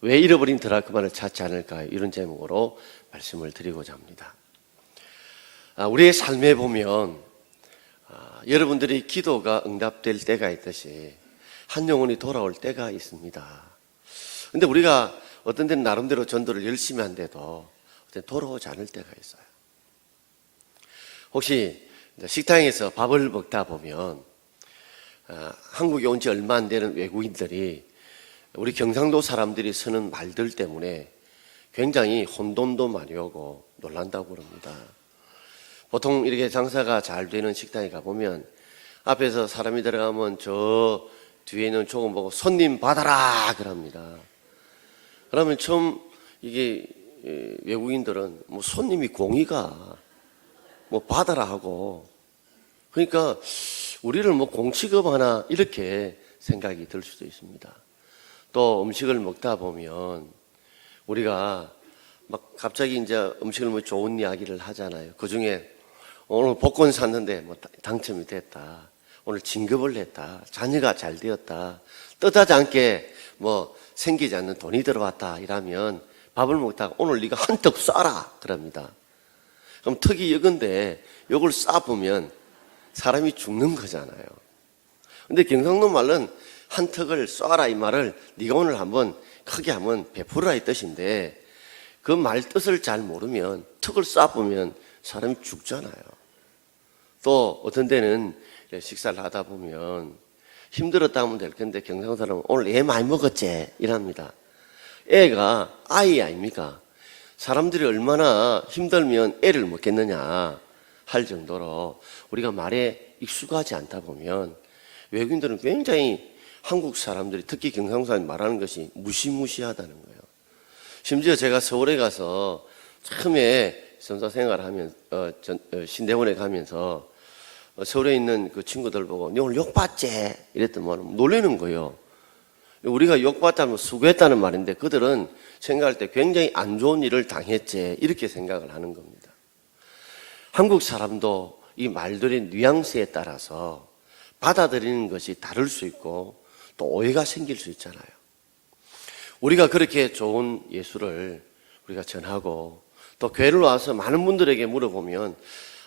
왜 잃어버린 드라크마를 찾지 않을까요? 이런 제목으로 말씀을 드리고자 합니다. 우리의 삶에 보면 여러분들이 기도가 응답될 때가 있듯이 한 영혼이 돌아올 때가 있습니다. 근데 우리가 어떤 때는 나름대로 전도를 열심히 한데도 어떤 때는 돌아오지 않을 때가 있어요. 혹시 식당에서 밥을 먹다 보면 한국에 온 지 얼마 안 되는 외국인들이 우리 경상도 사람들이 쓰는 말들 때문에 굉장히 혼돈도 많이 오고 놀란다고 그럽니다. 보통 이렇게 장사가 잘 되는 식당에 가보면 앞에서 사람이 들어가면 저 뒤에 있는 조금 보고 손님 받아라 그럽니다. 그러면 처음 이게 외국인들은 뭐 손님이 공이가 뭐 받아라 하고, 그러니까 우리를 뭐 공취급하나 이렇게 생각이 들 수도 있습니다. 또 음식을 먹다 보면 우리가 막 갑자기 이제 음식을 뭐 좋은 이야기를 하잖아요. 그 중에 오늘 복권 샀는데 뭐 당첨이 됐다, 오늘 진급을 했다, 자녀가 잘 되었다, 뜻하지 않게 뭐 생기지 않는 돈이 들어왔다 이러면 밥을 먹다가 오늘 네가 한턱 쏴라 그럽니다. 그럼 턱이 적은데 이걸 쏴보면 사람이 죽는 거잖아요. 근데 경상도 말은 한턱을 쏴라 이 말을 네가 오늘 한번 크게 한번 베풀어라 이 뜻인데, 그 말 뜻을 잘 모르면 턱을 쏴보면 사람이 죽잖아요. 또 어떤 때는 식사를 하다 보면 힘들었다 하면 될 텐데 경상도 사람은 오늘 애 많이 먹었지 이랍니다. 애가 아이 아닙니까? 사람들이 얼마나 힘들면 애를 먹겠느냐 할 정도로 우리가 말에 익숙하지 않다 보면 외국인들은 굉장히 한국 사람들이, 특히 경상도 사람이 말하는 것이 무시무시하다는 거예요. 심지어 제가 서울에 가서 처음에 선사 생활하면 신대원에 가면서 서울에 있는 그 친구들 보고 너 오늘 욕받지? 이랬더니 놀라는 거예요. 우리가 욕받다면 수고했다는 말인데 그들은 생각할 때 굉장히 안 좋은 일을 당했지 이렇게 생각을 하는 겁니다. 한국 사람도 이 말들의 뉘앙스에 따라서 받아들이는 것이 다를 수 있고 또 오해가 생길 수 있잖아요. 우리가 그렇게 좋은 예수를 우리가 전하고 또 교회를 와서 많은 분들에게 물어보면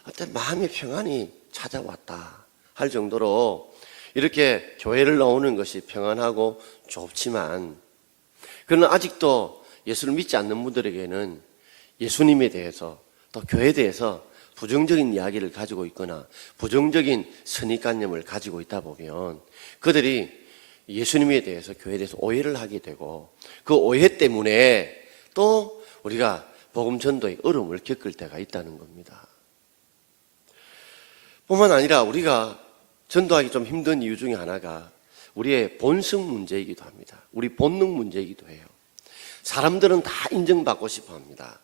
어떤 마음의 평안이 찾아왔다 할 정도로 이렇게 교회를 나오는 것이 평안하고 좋지만, 그러나 아직도 예수를 믿지 않는 분들에게는 예수님에 대해서 또 교회에 대해서 부정적인 이야기를 가지고 있거나 부정적인 선입관념을 가지고 있다 보면 그들이 예수님에 대해서 교회에 대해서 오해를 하게 되고 그 오해 때문에 또 우리가 복음 전도의 어려움을 겪을 때가 있다는 겁니다. 뿐만 아니라 우리가 전도하기 좀 힘든 이유 중에 하나가 우리의 본성 문제이기도 합니다. 우리 본능 문제이기도 해요. 사람들은 다 인정받고 싶어 합니다.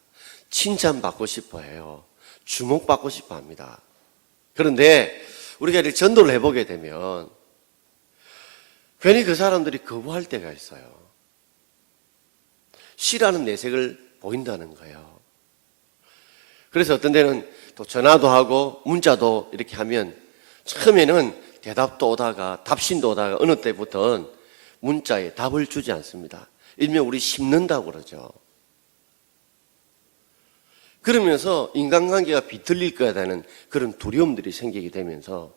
칭찬받고 싶어 해요. 주목받고 싶어 합니다. 그런데 우리가 이렇게 전도를 해보게 되면 괜히 그 사람들이 거부할 때가 있어요. 싫어하는 내색을 보인다는 거예요. 그래서 어떤 데는 또 전화도 하고 문자도 이렇게 하면 처음에는 대답도 오다가 답신도 오다가 어느 때부터는 문자에 답을 주지 않습니다. 일명 우리 심는다고 그러죠. 그러면서 인간관계가 비틀릴 거라는 그런 두려움들이 생기게 되면서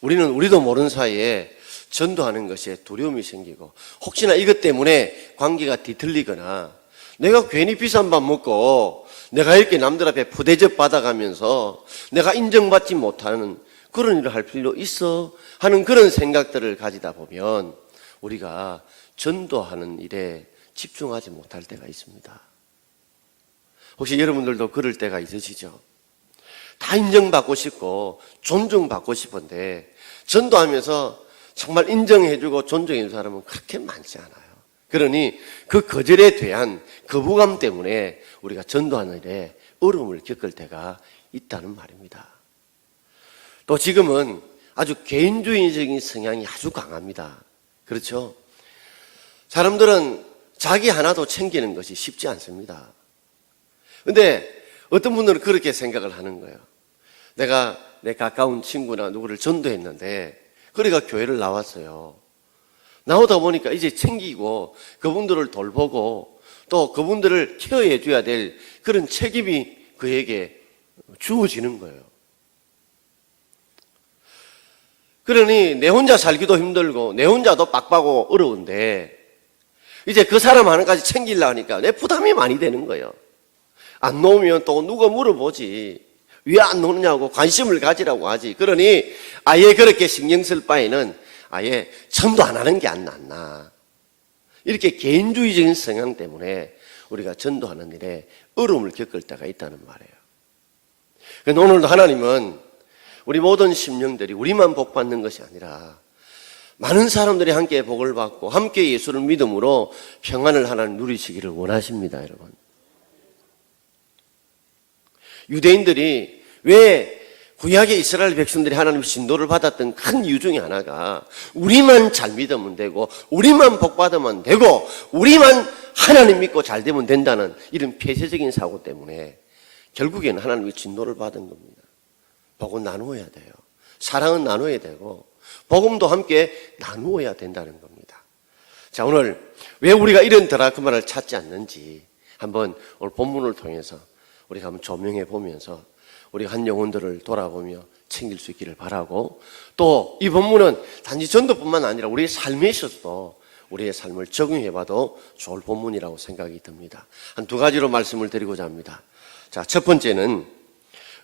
우리도 모르는 사이에 전도하는 것에 두려움이 생기고, 혹시나 이것 때문에 관계가 뒤틀리거나 내가 괜히 비싼 밥 먹고 내가 이렇게 남들 앞에 부대접 받아가면서 내가 인정받지 못하는 그런 일을 할 필요 있어 하는 그런 생각들을 가지다 보면 우리가 전도하는 일에 집중하지 못할 때가 있습니다. 혹시 여러분들도 그럴 때가 있으시죠? 다 인정받고 싶고 존중받고 싶은데 전도하면서 정말 인정해주고 존중해주는 사람은 그렇게 많지 않아요. 그러니 그 거절에 대한 거부감 때문에 우리가 전도하는 일에 어려움을 겪을 때가 있다는 말입니다. 또 지금은 아주 개인주의적인 성향이 아주 강합니다. 그렇죠? 사람들은 자기 하나도 챙기는 것이 쉽지 않습니다. 근데 어떤 분들은 그렇게 생각을 하는 거예요. 내가 내 가까운 친구나 누구를 전도했는데 그러니까 교회를 나왔어요. 나오다 보니까 이제 챙기고 그분들을 돌보고 또 그분들을 케어해 줘야 될 그런 책임이 그에게 주어지는 거예요. 그러니 내 혼자 살기도 힘들고 내 혼자도 빡빡하고 어려운데 이제 그 사람 하나까지 챙기려고 하니까 내 부담이 많이 되는 거예요. 안 놓으면 또 누가 물어보지. 왜 안 놓느냐고 관심을 가지라고 하지. 그러니 아예 그렇게 신경 쓸 바에는 아예 전도 안 하는 게 안 낫나. 이렇게 개인주의적인 성향 때문에 우리가 전도하는 일에 어려움을 겪을 때가 있다는 말이에요. 그래서 오늘도 하나님은 우리 모든 심령들이 우리만 복 받는 것이 아니라 많은 사람들이 함께 복을 받고 함께 예수를 믿음으로 평안을 하나님 누리시기를 원하십니다, 여러분. 유대인들이 왜 구약의 이스라엘 백성들이 하나님의 진도를 받았던 큰 이유 중에 하나가 우리만 잘 믿으면 되고 우리만 복 받으면 되고 우리만 하나님 믿고 잘 되면 된다는 이런 폐쇄적인 사고 때문에 결국에는 하나님의 진도를 받은 겁니다. 복은 나누어야 돼요. 사랑은 나누어야 되고 복음도 함께 나누어야 된다는 겁니다. 자, 오늘 왜 우리가 이런 드라크마를 찾지 않는지 한번 오늘 본문을 통해서 우리가 한번 조명해 보면서 우리 한 영혼들을 돌아보며 챙길 수 있기를 바라고 또 이 본문은 단지 전도뿐만 아니라 우리의 삶에 있어서도 우리의 삶을 적용해 봐도 좋을 본문이라고 생각이 듭니다. 한 두 가지로 말씀을 드리고자 합니다. 자, 첫 번째는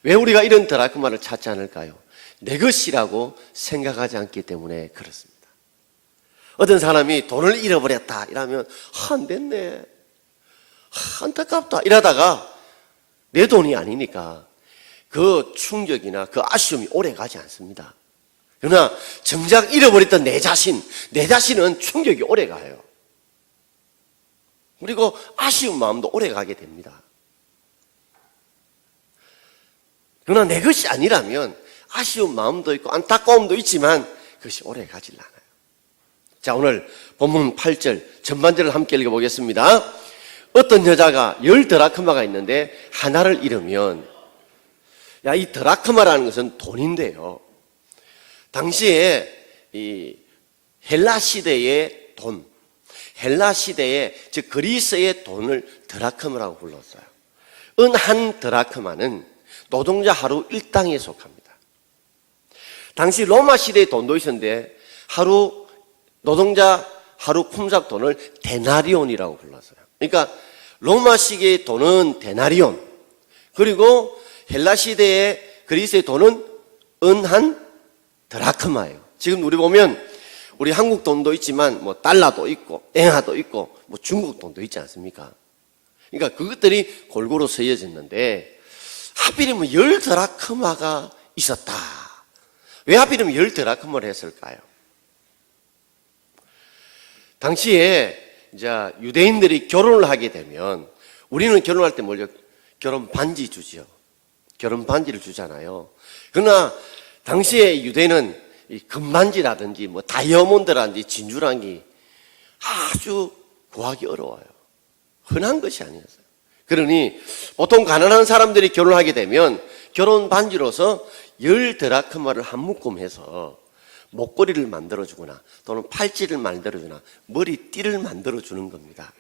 왜 우리가 이런 드라크마를 찾지 않을까요? 내 것이라고 생각하지 않기 때문에 그렇습니다. 어떤 사람이 돈을 잃어버렸다 이러면 안 됐네, 안타깝다 이러다가 내 돈이 아니니까 그 충격이나 그 아쉬움이 오래 가지 않습니다. 그러나 정작 잃어버렸던 내 자신은 충격이 오래 가요. 그리고 아쉬운 마음도 오래 가게 됩니다. 그러나 내 것이 아니라면 아쉬운 마음도 있고 안타까움도 있지만 그것이 오래 가질 않아요. 자, 오늘 본문 8절 전반절을 함께 읽어보겠습니다. 어떤 여자가 10드라크마가 있는데 하나를 잃으면, 이 드라크마라는 것은 돈인데요. 당시에 이 헬라 시대의 돈, 헬라 시대의 즉 그리스의 돈을 드라크마라고 불렀어요. 한 드라크마는 노동자 하루 일당에 속합니다. 당시 로마 시대의 돈도 있었는데 노동자 하루 품삯 돈을 데나리온이라고 불렀어요. 그러니까 로마 시대의 돈은 데나리온, 그리고 헬라 시대의 그리스의 돈은 한 드라크마예요. 지금 우리 보면 우리 한국 돈도 있지만 뭐 달러도 있고 엔화도 있고 뭐 중국 돈도 있지 않습니까? 그러니까 그것들이 골고루 쓰여졌는데 하필이면 10드라크마가 있었다. 왜 하필이면 10드라크마를 했을까요? 당시에 이제 유대인들이 결혼을 하게 되면 우리는 결혼할 때 뭘요? 결혼 반지 주죠. 결혼 반지를 주잖아요. 그러나 당시에 유대인은 이 금반지라든지 뭐 다이아몬드라든지 진주라든지 아주 구하기 어려워요. 흔한 것이 아니었어요. 그러니 보통 가난한 사람들이 결혼하게 되면 결혼 반지로서 10드라크마를 한 묶음해서 목걸이를 만들어주거나 또는 팔찌를 만들어주거나 머리띠를 만들어주는 겁니다.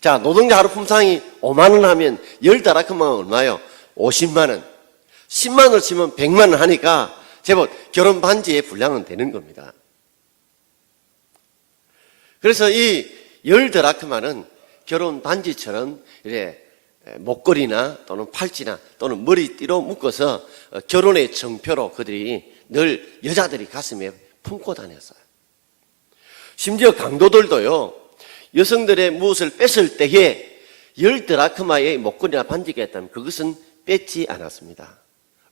자, 노동자 하루 품상이 5만 원 하면 10드라크마가 얼마예요? 50만 원. 10만 원을 치면 100만 원 하니까 제법 결혼 반지의 분량은 되는 겁니다. 그래서 이 10드라크마는 결혼 반지처럼 이렇게 목걸이나 또는 팔찌나 또는 머리띠로 묶어서 결혼의 정표로 그들이 늘 여자들이 가슴에 품고 다녔어요. 심지어 강도들도요, 여성들의 무엇을 뺐을 때에 10드라크마의 목걸이나 반지가 있다면 그것은 뺏지 않았습니다.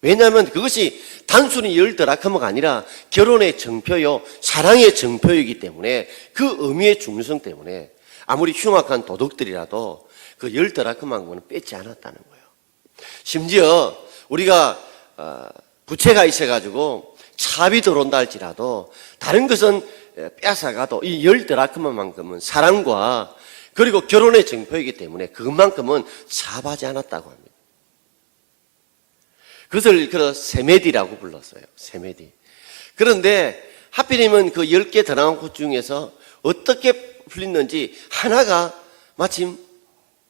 왜냐하면 그것이 단순히 10드라크마가 아니라 결혼의 정표요, 사랑의 정표이기 때문에 그 의미의 중요성 때문에 아무리 흉악한 도둑들이라도 그 10드라크마는 뺏지 않았다는 거예요. 심지어 우리가 부채가 있어가지고 차비 들어온다 할지라도 다른 것은 뺏어가도 이 10드라크마만큼은 사랑과 그리고 결혼의 정표이기 때문에 그것만큼은 차하지 않았다고 합니다. 그것을 세메디라고 불렀어요. 세메디. 그런데 하필이면 그 10개 드라마 중에서 어떻게 풀렸는지 하나가 마침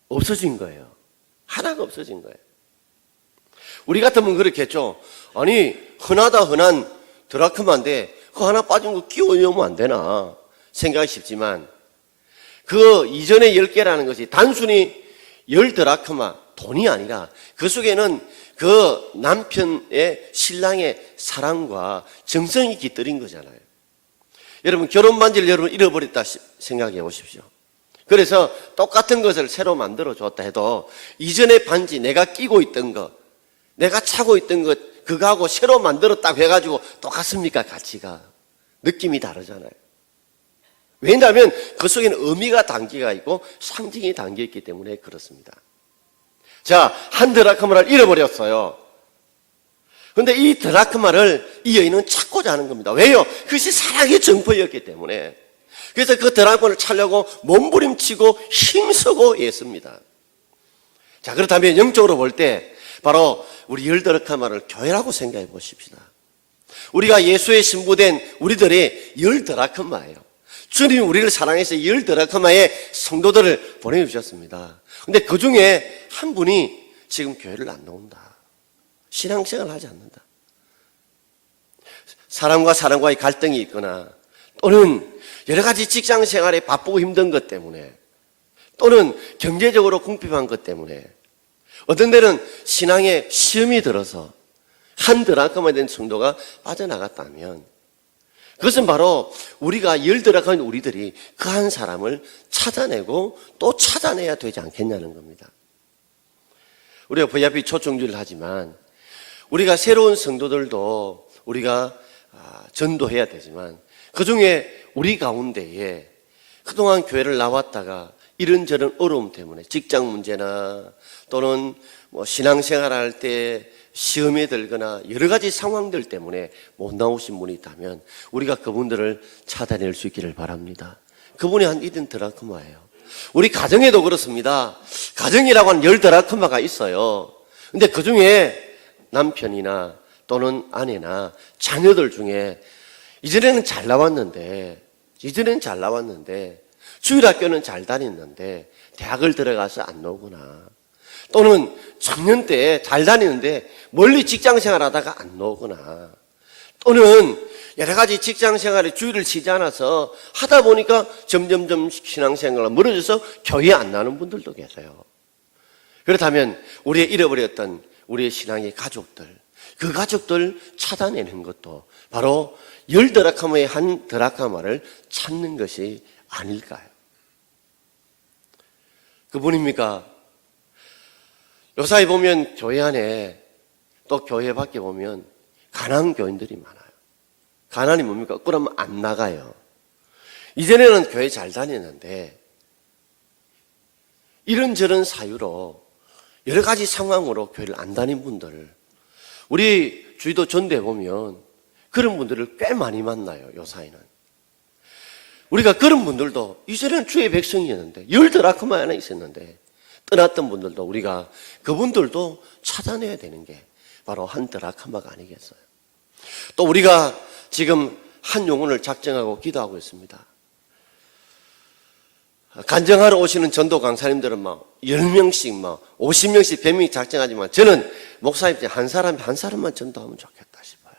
없어진 거예요. 하나가 없어진 거예요. 우리 같으면 그렇겠죠. 아니, 흔한 드라크마인데 그 하나 빠진 거 끼워 넣으면 안 되나 생각이 쉽지만, 그 이전의 10개라는 것이 단순히 10드라크마 돈이 아니라 그 속에는 그 남편의 신랑의 사랑과 정성이 깃들인 거잖아요. 여러분, 결혼 반지를 여러분 잃어버렸다 생각해 보십시오. 그래서 똑같은 것을 새로 만들어 줬다 해도 이전의 반지 내가 끼고 있던 것, 내가 차고 있던 것, 그거하고 새로 만들었다고 해가지고 똑같습니까? 가치가. 느낌이 다르잖아요. 왜냐하면 그 속에는 의미가 담기가 있고 상징이 담겨 있기 때문에 그렇습니다. 자, 한 드라크마를 잃어버렸어요. 그런데 이 드라크마를 이 여인은 찾고자 하는 겁니다. 왜요? 그것이 사랑의 정포였기 때문에. 그래서 그 드라크마를 찾려고 몸부림치고 힘쓰고 애씁니다. 자, 그렇다면 영적으로 볼 때 바로 우리 10드라크마를 교회라고 생각해 보십시다. 우리가 예수의 신부된 우리들의 10드라크마예요. 주님이 우리를 사랑해서 10드라크마의 성도들을 보내주셨습니다. 근데 그 중에 한 분이 지금 교회를 안 나온다. 신앙생활을 하지 않는다. 사람과 사람과의 갈등이 있거나, 또는 여러 가지 직장 생활에 바쁘고 힘든 것 때문에, 또는 경제적으로 궁핍한 것 때문에, 어떤 때는 신앙에 시험이 들어서 한 드라크마 된 성도가 빠져나갔다면, 그것은 바로 우리가 10드라크마인 우리들이 그 한 사람을 찾아내고 또 찾아내야 되지 않겠냐는 겁니다. 우리가 VIP 초청주를 하지만 우리가 새로운 성도들도 우리가 전도해야 되지만, 그 중에 우리 가운데에 그동안 교회를 나왔다가 이런저런 어려움 때문에 직장 문제나 또는 신앙생활 할 때 시험에 들거나 여러 가지 상황들 때문에 못 나오신 분이 있다면 우리가 그분들을 찾아낼 수 있기를 바랍니다. 그분이 한 10드라크마예요. 우리 가정에도 그렇습니다. 가정이라고 하는 10드라크마가 있어요. 근데 그 중에 남편이나 또는 아내나 자녀들 중에 이전에는 잘 나왔는데 주일학교는 잘 다녔는데 대학을 들어가서 안 나오구나, 또는 청년 때 잘 다니는데 멀리 직장생활 하다가 안 나오구나, 또는 여러 가지 직장생활에 주의를 쉬지 않아서 하다 보니까 점점점 신앙생활과 멀어져서 교회 안 나오는 분들도 계세요. 그렇다면 우리의 잃어버렸던 우리의 신앙의 가족들, 그 가족들 찾아내는 것도 바로 10드라크마의 한 드라크마를 찾는 것이 아닐까요? 그분입니까? 요사이 보면 교회 안에, 또 교회 밖에 보면 가난한 교인들이 많아요. 가난이 뭡니까? 그러면 안 나가요. 이전에는 교회 잘 다녔는데 이런저런 사유로 여러 가지 상황으로 교회를 안 다닌 분들, 우리 주위도 전도해 보면 그런 분들을 꽤 많이 만나요. 요사이는 우리가 그런 분들도 이전에는 주의 백성이었는데 10드라크마 하나 있었는데 떠났던 분들도 우리가 그분들도 찾아내야 되는 게 바로 한 드라크마가 아니겠어요? 또 우리가 지금 한 영혼을 작정하고 기도하고 있습니다. 간증하러 오시는 전도 강사님들은 막 10명씩 막 50명씩 100명씩 작정하지만 저는 목사님 한 사람만 전도하면 좋겠다 싶어요.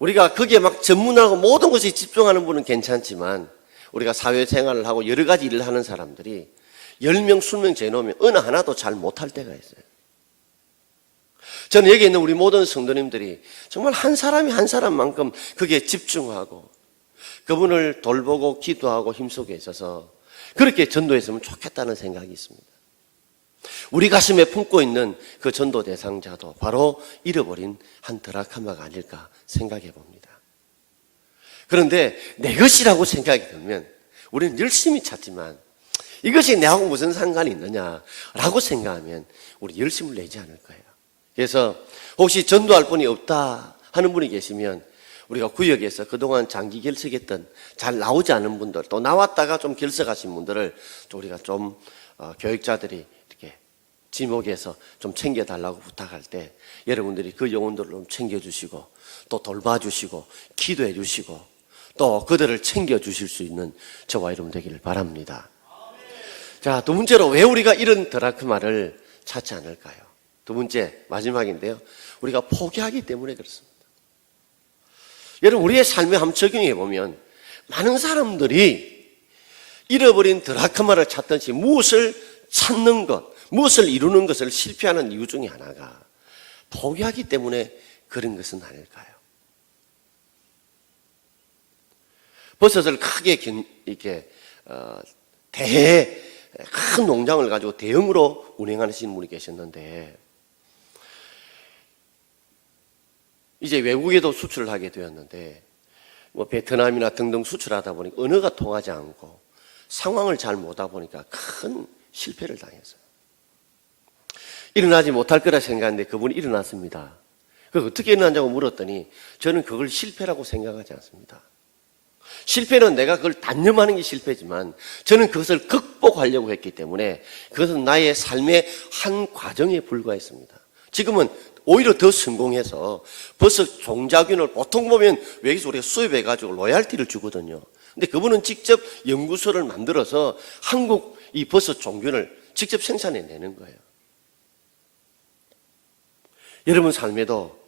우리가 거기에 막 전문하고 모든 것에 집중하는 분은 괜찮지만 우리가 사회생활을 하고 여러 가지 일을 하는 사람들이 10명, 20명 재놓으면 어느 하나도 잘 못할 때가 있어요. 저는 여기 있는 우리 모든 성도님들이 정말 한 사람이 한 사람만큼 거기에 집중하고 그분을 돌보고 기도하고 힘쓰게 있어서 그렇게 전도했으면 좋겠다는 생각이 있습니다. 우리 가슴에 품고 있는 그 전도 대상자도 바로 잃어버린 한 드라크마가 아닐까 생각해 봅니다. 그런데 내 것이라고 생각이 들면 우리는 열심히 찾지만 이것이 내하고 무슨 상관이 있느냐라고 생각하면 우리 열심을 내지 않을 거예요. 그래서 혹시 전도할 분이 없다 하는 분이 계시면 우리가 구역에서 그동안 장기 결석했던 잘 나오지 않은 분들, 또 나왔다가 좀 결석하신 분들을 또 우리가 좀 교육자들이 이렇게 지목해서 좀 챙겨달라고 부탁할 때 여러분들이 그 영혼들을 좀 챙겨주시고 또 돌봐주시고 기도해 주시고 또 그들을 챙겨주실 수 있는 저와 여러분 되기를 바랍니다. 자, 두 번째로 왜 우리가 이런 드라크마를 찾지 않을까요? 두 번째, 마지막인데요. 우리가 포기하기 때문에 그렇습니다. 여러분, 우리의 삶에 한번 적용해 보면 많은 사람들이 잃어버린 드라크마를 찾듯이 무엇을 찾는 것, 무엇을 이루는 것을 실패하는 이유 중에 하나가 포기하기 때문에 그런 것은 아닐까요? 버섯을 크게 이렇게 큰 농장을 가지고 대형으로 운행하시는 분이 계셨는데 이제 외국에도 수출을 하게 되었는데 뭐 베트남이나 등등 수출하다 보니까 언어가 통하지 않고 상황을 잘 모르다 보니까 큰 실패를 당했어요. 일어나지 못할 거라 생각했는데 그분이 일어났습니다. 그 어떻게 일어났냐고 물었더니 저는 그걸 실패라고 생각하지 않습니다. 실패는 내가 그걸 단념하는 게 실패지만 저는 그것을 극복하려고 했기 때문에 그것은 나의 삶의 한 과정에 불과했습니다. 지금은 오히려 더 성공해서 버섯 종자균을 보통 보면 외국에서 우리가 수입해가지고 로얄티를 주거든요. 근데 그분은 직접 연구소를 만들어서 한국 이 버섯 종균을 직접 생산해내는 거예요. 여러분 삶에도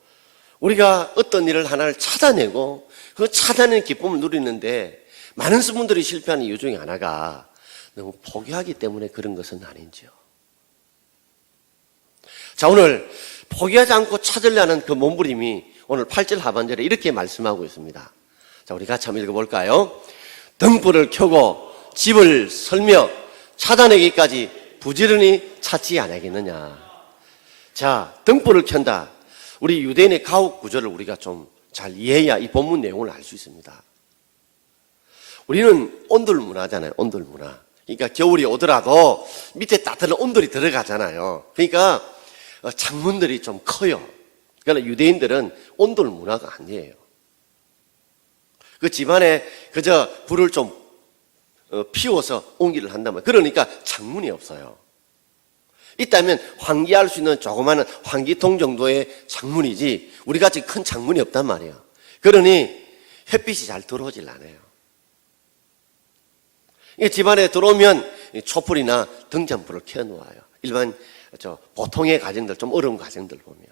우리가 어떤 일을 하나를 찾아내고 그 찾아내는 기쁨을 누리는데 많은 분들이 실패하는 이유 중에 하나가 너무 포기하기 때문에 그런 것은 아닌지요. 자, 오늘 포기하지 않고 찾으려는 그 몸부림이 오늘 8절 하반절에 이렇게 말씀하고 있습니다. 자, 우리 같이 한번 읽어볼까요? 등불을 켜고 집을 설며 찾아내기까지 부지런히 찾지 않겠느냐. 자, 등불을 켠다. 우리 유대인의 가옥 구조를 우리가 좀 잘 이해해야 이 본문 내용을 알 수 있습니다. 우리는 온돌 문화잖아요. 온돌 문화. 그러니까 겨울이 오더라도 밑에 따뜻한 온돌이 들어가잖아요. 그러니까 창문들이 좀 커요. 그러니까 유대인들은 온돌 문화가 아니에요. 그 집안에 그저 불을 좀 피워서 옮기를 한다면 그러니까 창문이 없어요. 있다면 환기할 수 있는 조그마한 환기통 정도의 창문이지 우리같이 큰 창문이 없단 말이에요. 그러니 햇빛이 잘 들어오질 않아요. 집안에 들어오면 촛불이나 등잔불을 켜놓아요. 일반 보통의 가정들, 좀 어려운 가정들 보면.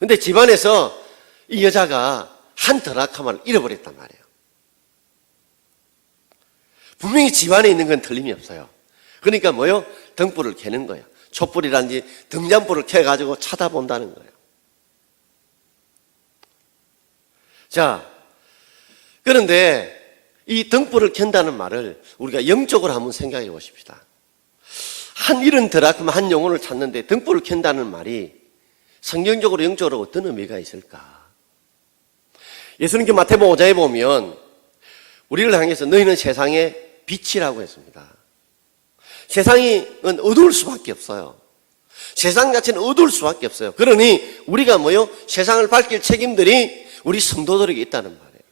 근데 집안에서 이 여자가 한 드라크마를 잃어버렸단 말이에요. 분명히 집안에 있는 건 틀림이 없어요. 그러니까 뭐요? 등불을 켜는 거예요. 촛불이라든지 등잔불을 켜가지고 찾아본다는 거예요. 자, 그런데 이 등불을 켠다는 말을 우리가 영적으로 한번 생각해 보십시다. 한 이런 드라크마 한 영혼을 찾는데 등불을 켠다는 말이 성경적으로 영적으로 어떤 의미가 있을까? 예수님께 마태복음 5장에 보면 우리를 향해서 너희는 세상의 빛이라고 했습니다. 세상은 어두울 수밖에 없어요. 세상 자체는 어두울 수밖에 없어요. 그러니 우리가 뭐요? 세상을 밝힐 책임들이 우리 성도들에게 있다는 말이에요.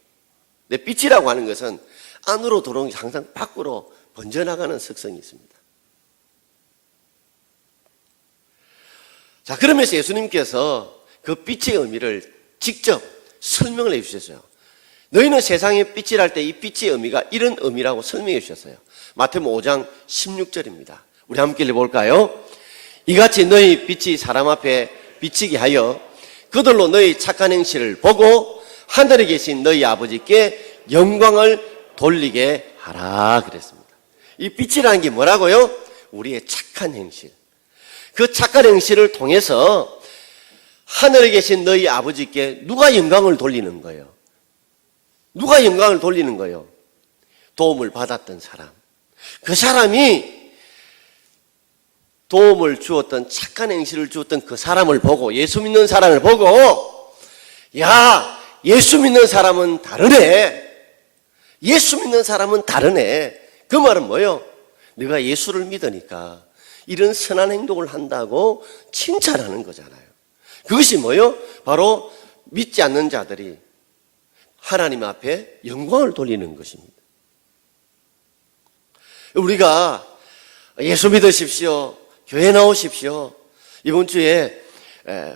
근데 빛이라고 하는 것은 안으로 들어오는 게 항상 밖으로 번져나가는 특성이 있습니다. 자, 그러면서 예수님께서 그 빛의 의미를 직접 설명을 해주셨어요. 너희는 세상의 빛이랄 때 이 빛의 의미가 이런 의미라고 설명해 주셨어요. 마태복음 5장 16절입니다. 우리 함께 읽어볼까요? 이같이 너희 빛이 사람 앞에 비치게 하여 그들로 너희 착한 행실을 보고 하늘에 계신 너희 아버지께 영광을 돌리게 하라 그랬습니다. 이 빛이라는 게 뭐라고요? 우리의 착한 행실. 그 착한 행실을 통해서 하늘에 계신 너희 아버지께 누가 영광을 돌리는 거예요? 누가 영광을 돌리는 거예요? 도움을 받았던 사람. 그 사람이 도움을 주었던 착한 행실을 주었던 그 사람을 보고 예수 믿는 사람을 보고 야, 예수 믿는 사람은 다르네. 예수 믿는 사람은 다르네. 그 말은 뭐예요? 네가 예수를 믿으니까 이런 선한 행동을 한다고 칭찬하는 거잖아요. 그것이 뭐예요? 바로 믿지 않는 자들이 하나님 앞에 영광을 돌리는 것입니다. 우리가 예수 믿으십시오. 교회 나오십시오. 이번 주에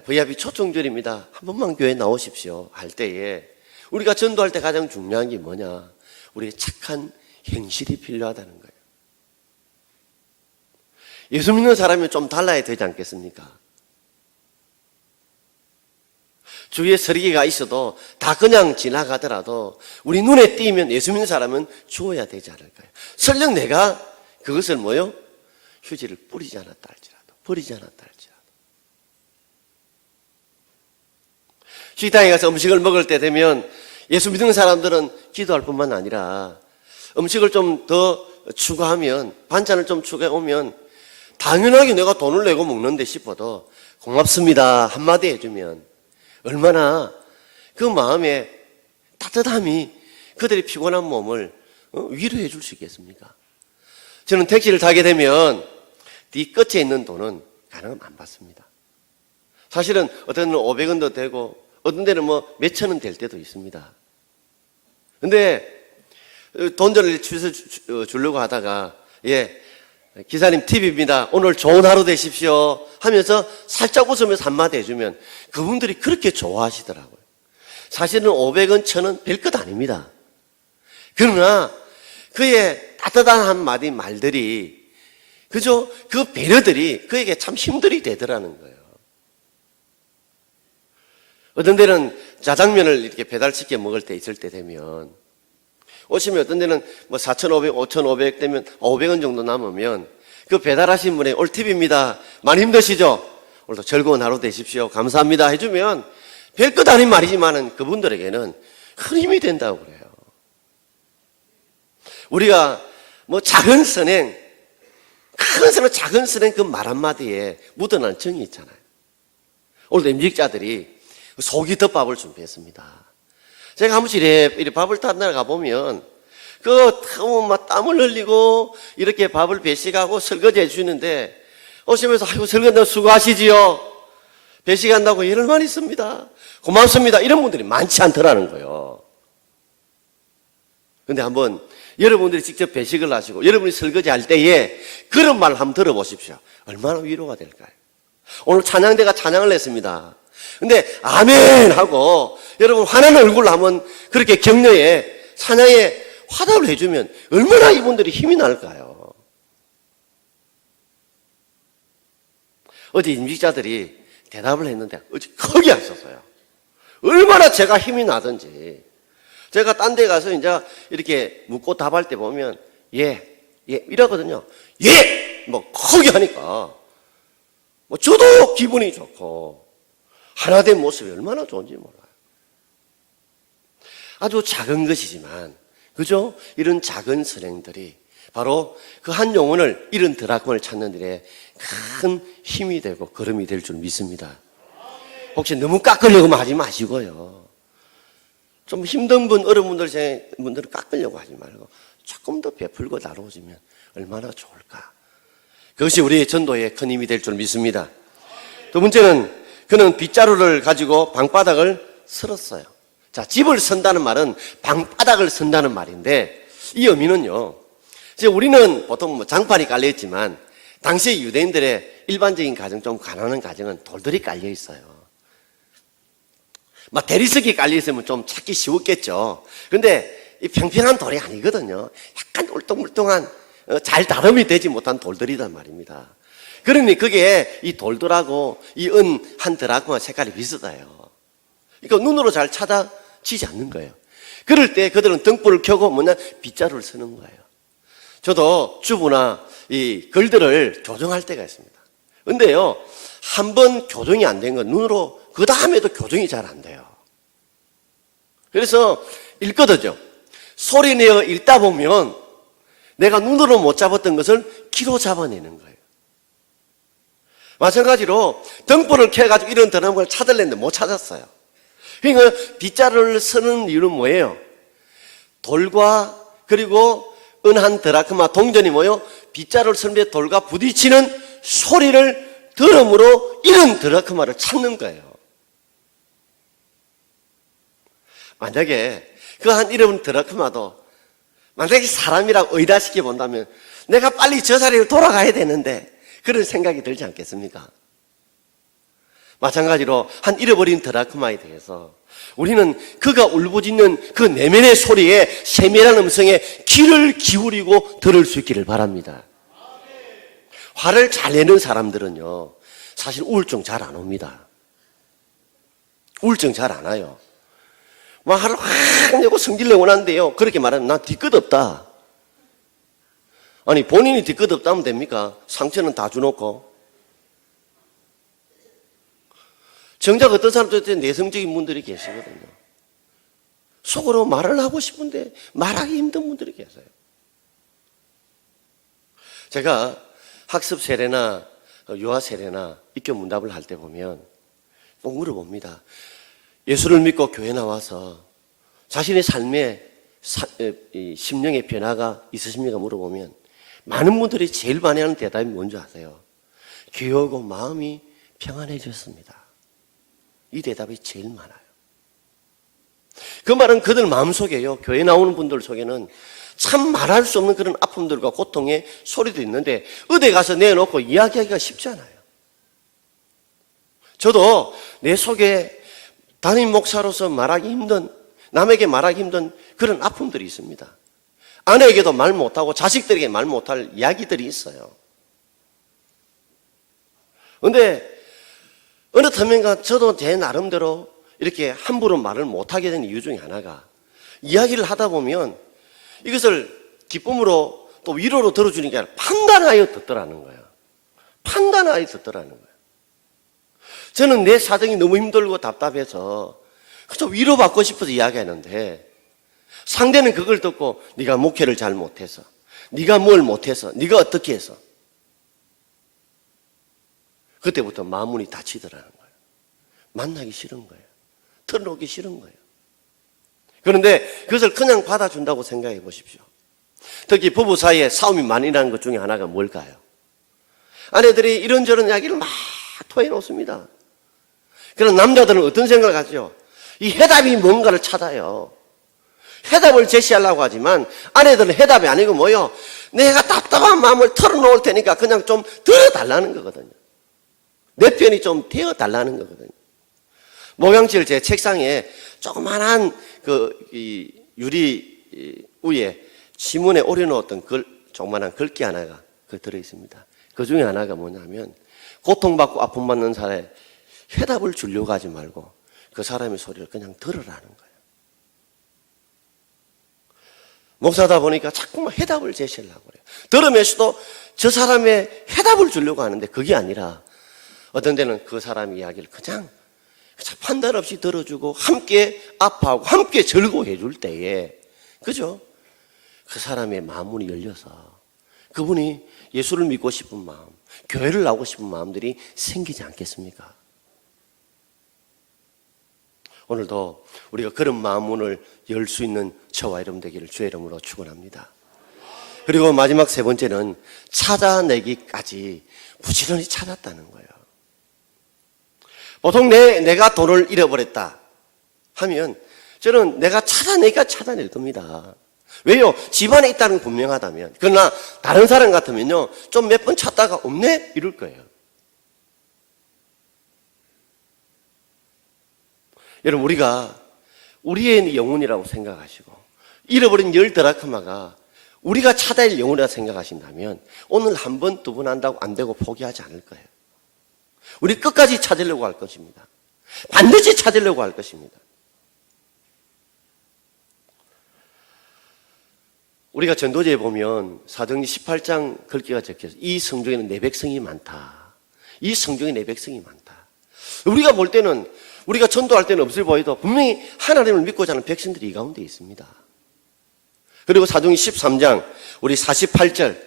VIP 초청절입니다. 한 번만 교회 나오십시오. 할 때에 우리가 전도할 때 가장 중요한 게 뭐냐? 우리의 착한 행실이 필요하다는 거예요. 예수 믿는 사람이 좀 달라야 되지 않겠습니까? 주위에 서리개가 있어도 다 그냥 지나가더라도 우리 눈에 띄면 예수 믿는 사람은 주어야 되지 않을까요? 설령 내가 그것을 뭐요? 휴지를 뿌리지 않았다 할지라도, 버리지 않았다 할지라도. 식당에 가서 음식을 먹을 때 되면 예수 믿는 사람들은 기도할 뿐만 아니라 음식을 좀 더 추가하면, 반찬을 좀 추가해 오면 당연하게 내가 돈을 내고 먹는데 싶어도 고맙습니다 한마디 해주면 얼마나 그 마음에 따뜻함이 그들의 피곤한 몸을 위로해 줄 수 있겠습니까? 저는 택시를 타게 되면 뒤 끝에 있는 돈은 가능하면 안 받습니다. 사실은 어떤 데는 500원도 되고 어떤 데는 뭐 몇천 원 될 때도 있습니다. 근데 돈을 주려고 하다가 기사님 팁입니다. 오늘 좋은 하루 되십시오 하면서 살짝 웃으면서 한마디 해주면 그분들이 그렇게 좋아하시더라고요. 사실은 500원, 1000원 별것 아닙니다. 그러나 그의 따뜻한 한마디 말들이, 그죠? 그 배려들이 그에게 참 힘들이 되더라는 거예요. 어떤 데는 짜장면을 이렇게 배달시켜 먹을 때 있을 때 되면 오시면 어떤 데는 뭐 4,500, 5,500 되면 500원 정도 남으면 그 배달하신 분의 올 팁입니다. 많이 힘드시죠? 오늘도 즐거운 하루 되십시오. 감사합니다 해주면 별것 아닌 말이지만은 그분들에게는 큰 힘이 된다고 그래요. 우리가 뭐 작은 선행, 큰 선행, 작은 선행 그 말 한마디에 묻어난 정이 있잖아요. 오늘도 임직자들이 소기덮밥을 준비했습니다. 제가 한 번씩 이렇게 밥을 타러 가보면 막 땀을 흘리고 이렇게 밥을 배식하고 설거지 해주는데 오시면서 아이고 설거지 수고하시지요. 배식한다고 일을 많이 씁니다. 고맙습니다. 이런 분들이 많지 않더라는 거예요. 근데 한번 여러분들이 직접 배식을 하시고 여러분이 설거지 할 때에 그런 말 한번 들어보십시오. 얼마나 위로가 될까요? 오늘 찬양대가 찬양을 했습니다. 근데 아멘 하고 여러분 화난 얼굴로 한번 그렇게 격려에 찬양에 화답을 해주면 얼마나 이분들이 힘이 날까요? 어제 임직자들이 대답을 했는데 어제 거기 안 썼어요. 얼마나 제가 힘이 나든지. 제가 딴 데 가서 이제 이렇게 묻고 답할 때 보면 이러거든요. 뭐 거기 하니까 뭐 저도 기분이 좋고 하나 된 모습이 얼마나 좋은지 몰라요. 아주 작은 것이지만, 그죠? 이런 작은 선행들이 바로 그 한 영혼을 잃은 드라크마를 찾는 일에 큰 힘이 되고 걸음이 될 줄 믿습니다. 혹시 너무 깎으려고만 하지 마시고요. 좀 힘든 분, 어려운 분들은 깎으려고 하지 말고 조금 더 베풀고 나눠주면 얼마나 좋을까. 그것이 우리의 전도에 큰 힘이 될 줄 믿습니다. 두 번째는 그는 빗자루를 가지고 방바닥을 쓸었어요. 자, 집을 선다는 말은 방바닥을 선다는 말인데 이 의미는요. 이제 우리는 보통 뭐 장판이 깔려 있지만 당시 유대인들의 일반적인 가정, 좀 가난한 가정은 돌들이 깔려 있어요. 막 대리석이 깔려 있으면 좀 찾기 쉬웠겠죠. 근데 이 평평한 돌이 아니거든요. 약간 울퉁불퉁한 잘 다름이 되지 못한 돌들이란 말입니다. 그러니 그게 이 돌들하고 이 은 한 드라크마 색깔이 비슷해요. 그러니까 눈으로 잘 찾아지지 않는 거예요. 그럴 때 그들은 등불을 켜고 빗자루를 쓰는 거예요. 저도 주부나 이 글들을 교정할 때가 있습니다. 근데요, 한 번 교정이 안 된 건 눈으로 그 다음에도 교정이 잘 안 돼요. 그래서 읽거든요. 소리내어 읽다 보면 내가 눈으로 못 잡았던 것을 귀로 잡아내는 거예요. 마찬가지로 등불을 켜가지고 이런 드라마를 걸 찾으려는데 못 찾았어요. 그러니까 빗자루를 쓰는 이유는 뭐예요? 돌과 그리고 은한 드라크마 동전이 뭐예요? 빗자루를 쓰는데 돌과 부딪히는 소리를 들음으로 이런 드라크마를 찾는 거예요. 만약에 그 한 잃어버린 드라크마도 만약에 사람이라고 의다시켜 본다면 내가 빨리 저 자리로 돌아가야 되는데 그런 생각이 들지 않겠습니까? 마찬가지로 한 잃어버린 드라크마에 대해서 우리는 그가 울부짖는 그 내면의 소리에 세밀한 음성에 귀를 기울이고 들을 수 있기를 바랍니다. 화를 잘 내는 사람들은요, 사실 우울증 잘 안 옵니다. 우울증 잘 안 와요. 화를 확 내고 성질내고 난데요, 그렇게 말하면 나 뒤끝 없다. 아니, 본인이 뒤끝 없다면 됩니까? 상처는 다 주놓고. 정작 어떤 사람들한테 내성적인 분들이 계시거든요. 속으로 말을 하고 싶은데 말하기 힘든 분들이 계세요. 제가 학습 세례나 유아 세례나 입교 문답을 할 때 보면 꼭 물어봅니다. 예수를 믿고 교회 나와서 자신의 삶에 심령의 변화가 있으십니까? 물어보면 많은 분들이 제일 많이 하는 대답이 뭔지 아세요? 귀하고 마음이 평안해졌습니다. 이 대답이 제일 많아요. 그 말은 그들 마음속에요, 교회 나오는 분들 속에는 참 말할 수 없는 그런 아픔들과 고통의 소리도 있는데 어디 가서 내놓고 이야기하기가 쉽지 않아요. 저도 내 속에 담임 목사로서 말하기 힘든, 남에게 말하기 힘든 그런 아픔들이 있습니다. 아내에게도 말 못하고 자식들에게 말 못할 이야기들이 있어요. 그런데 어느 틈엔가 저도 제 나름대로 이렇게 함부로 말을 못하게 된 이유 중에 하나가, 이야기를 하다 보면 이것을 기쁨으로 또 위로로 들어주는 게 아니라 판단하여 듣더라는 거예요. 판단하여 듣더라는 거예요. 저는 내 사정이 너무 힘들고 답답해서 그저 위로받고 싶어서 이야기하는데, 상대는 그걸 듣고 네가 목회를 잘 못해서, 네가 뭘 못해서, 네가 어떻게 해서, 그때부터 마음문이 닫히더라는 거예요. 만나기 싫은 거예요. 털어놓기 싫은 거예요. 그런데 그것을 그냥 받아준다고 생각해 보십시오. 특히 부부 사이에 싸움이 많이 나는 것 중에 하나가 뭘까요? 아내들이 이런저런 이야기를 막 토해놓습니다. 그런 남자들은 어떤 생각을 하죠? 이 해답이 뭔가를 찾아요. 해답을 제시하려고 하지만 아내들은 해답이 아니고 뭐요? 내가 답답한 마음을 털어놓을 테니까 그냥 좀 들어달라는 거거든요. 내 편이 좀 되어달라는 거거든요. 목양칠 제 책상에 조그만한 유리 위에 지문에 오려놓았던 조그만한 글귀 하나가 들어있습니다. 그 중에 하나가 뭐냐면, 고통받고 아픔받는 사람에 해답을 주려고 하지 말고 그 사람의 소리를 그냥 들으라는 거예요. 목사다 보니까 자꾸만 해답을 제시하려고 그래요. 들으면서도 저 사람의 해답을 주려고 하는데 그게 아니라 어떤 데는 그 사람의 이야기를 그냥 판단 없이 들어주고 함께 아파하고 함께 즐거워해 줄 때에, 그죠? 그 사람의 마음문이 열려서 그분이 예수를 믿고 싶은 마음, 교회를 나오고 싶은 마음들이 생기지 않겠습니까? 오늘도 우리가 그런 마음문을 열 수 있는 저와 여러분 되기를 주의 이름으로 축원합니다. 그리고 마지막 세 번째는 찾아내기까지 부지런히 찾았다는 거예요. 보통 내가 돈을 잃어버렸다 하면 저는 내가 찾아내기가 찾아낼 겁니다. 왜요? 집안에 있다는 건 분명하다면. 그러나 다른 사람 같으면요, 좀 몇 번 찾다가 없네? 이럴 거예요. 여러분, 우리가 우리의 영혼이라고 생각하시고 잃어버린 열 드라크마가 우리가 찾아야 할 영혼이라고 생각하신다면 오늘 한 번, 두 번 한다고 안 되고 포기하지 않을 거예요. 우리 끝까지 찾으려고 할 것입니다. 반드시 찾으려고 할 것입니다. 우리가 전도제에 보면 사도행전 18장 글귀가 적혀서 이 성중에는 내 백성이 많다. 이 성중에 내 백성이 많다. 우리가 볼 때는, 우리가 전도할 때는 없을 보여도 분명히 하나님을 믿고자 하는 백성들이 이 가운데 있습니다. 그리고 사도행전 13장 우리 48절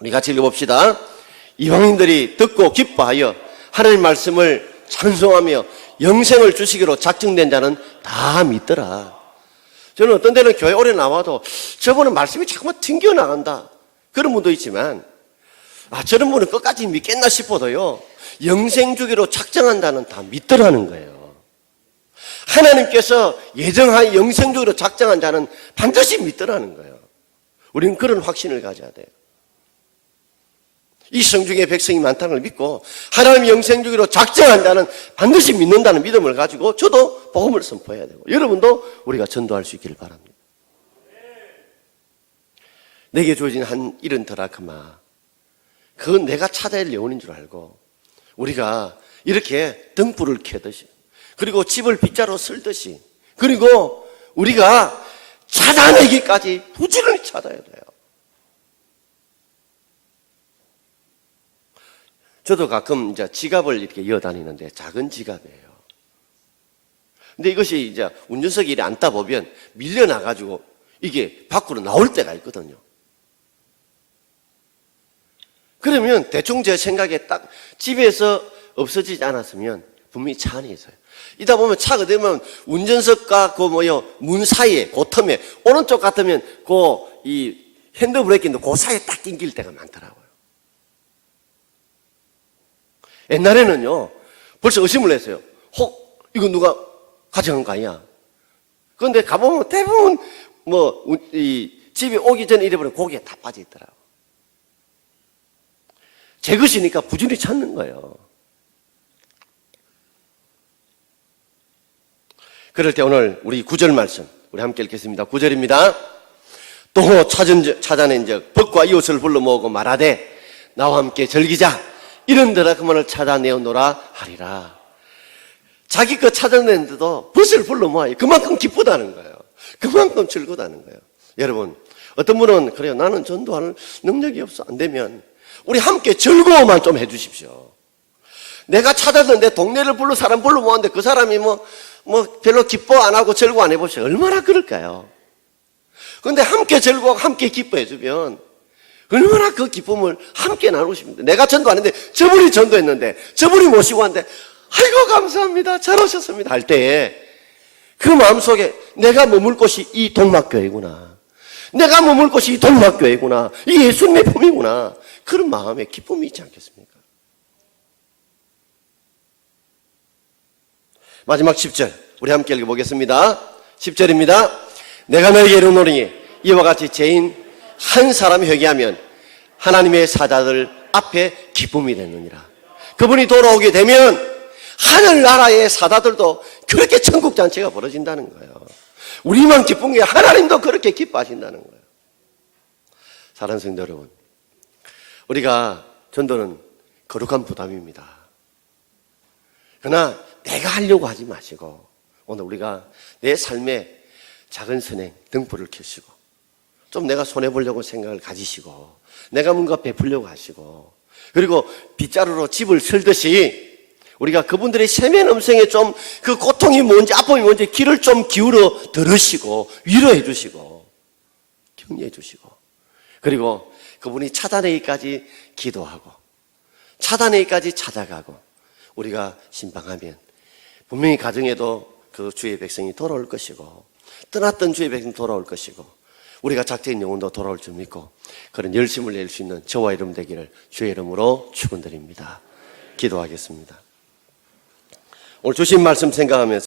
우리 같이 읽어봅시다. 이방인들이 듣고 기뻐하여 하나님 말씀을 찬송하며 영생을 주시기로 작정된 자는 다 믿더라. 저는 어떤 데는 교회 오래 나와도 저분은 말씀이 자꾸만 튕겨나간다, 그런 분도 있지만, 저런 분은 끝까지 믿겠나 싶어도요, 영생 주기로 작정한 자는 다 믿더라는 거예요. 하나님께서 예정한 영생 주기로 작정한 자는 반드시 믿더라는 거예요. 우리는 그런 확신을 가져야 돼요. 이 성중에 백성이 많다는 걸 믿고 하나님이 영생 주기로 작정한 자는 반드시 믿는다는 믿음을 가지고 저도 복음을 선포해야 되고 여러분도 우리가 전도할 수 있기를 바랍니다. 내게 주어진 한 이런 드라크마, 그건 내가 찾아야 할 영혼인 줄 알고 우리가 이렇게 등불을 켜듯이 그리고 집을 빗자루 쓸듯이 그리고 우리가 찾아내기까지 부지런히 찾아야 돼요. 저도 가끔 이제 지갑을 이렇게 이어다니는데 작은 지갑이에요. 근데 이것이 이제 운전석에 이렇게 앉다 보면 밀려나가지고 이게 밖으로 나올 때가 있거든요. 그러면 대충 제 생각에 딱 집에서 없어지지 않았으면 분명히 차 안에 있어요. 이다 보면 차가 되면 운전석과 문 사이에, 그 틈에, 오른쪽 같으면 이 핸드브레이크인데 그 사이에 딱 낑길 때가 많더라고요. 옛날에는요, 벌써 의심을 했어요. 혹, 이거 누가 가져간 거 아니야? 그런데 가보면 대부분 집에 오기 전에 잃어버린 고기에 다 빠져 있더라고요. 제 것이니까 부지런히 찾는 거예요. 그럴 때 오늘 우리 9절 말씀 우리 함께 읽겠습니다. 9절입니다. 또 찾아낸 적 벗과 이웃을 불러 모으고 말하되 나와 함께 즐기자 이런 드라크마를 찾아내었노라 하리라. 자기 거 찾아냈는데도 벗을 불러 모아요. 그만큼 기쁘다는 거예요. 그만큼 즐거다는 거예요. 여러분, 어떤 분은 그래요, 나는 전도할 능력이 없어, 안 되면 우리 함께 즐거워만 좀 해주십시오. 내가 찾았는데 동네를 불러 사람 불러 모았는데 그 사람이 별로 기뻐 안 하고 즐거워 안 해보세요. 얼마나 그럴까요? 그런데 함께 즐거워하고 함께 기뻐해주면 얼마나 그 기쁨을 함께 나누십니다. 내가 전도하는데 저분이 전도했는데 저분이 모시고 왔는데 아이고 감사합니다, 잘 오셨습니다 할 때에 그 마음속에 내가 머물 곳이 이 동막교회구나, 내가 머물 곳이 이 동막교회구나, 이 예수님의 품이구나, 그런 마음에 기쁨이 있지 않겠습니까? 마지막 10절 우리 함께 읽어보겠습니다. 10절입니다. 내가 너에게 이르노니 이와 같이 죄인 한 사람이 회개하면 하나님의 사자들 앞에 기쁨이 되느니라. 그분이 돌아오게 되면 하늘나라의 사자들도 그렇게 천국잔치가 벌어진다는 거예요. 우리만 기쁜 게 하나님도 그렇게 기뻐하신다는 거예요. 사랑하는 성도 여러분, 우리가 전도는 거룩한 부담입니다. 그러나 내가 하려고 하지 마시고 오늘 우리가 내 삶에 작은 선행 등불을 켜시고 좀 내가 손해보려고 생각을 가지시고 내가 뭔가 베풀려고 하시고 그리고 빗자루로 집을 쓸듯이 우리가 그분들의 세면 음성에 좀 그 고통이 뭔지 아픔이 뭔지 귀를 좀 기울여 들으시고 위로해 주시고 격려해 주시고 그리고 그분이 찾아내기까지 기도하고 찾아내기까지 찾아가고 우리가 신방하면 분명히 가정에도 그 주의 백성이 돌아올 것이고 떠났던 주의 백성이 돌아올 것이고 우리가 작정인 영혼도 돌아올 줄 믿고 그런 열심을 낼 수 있는 저와 여러분 되기를 주의 이름으로 축원드립니다. 기도하겠습니다. 오늘 주신 말씀 생각하면서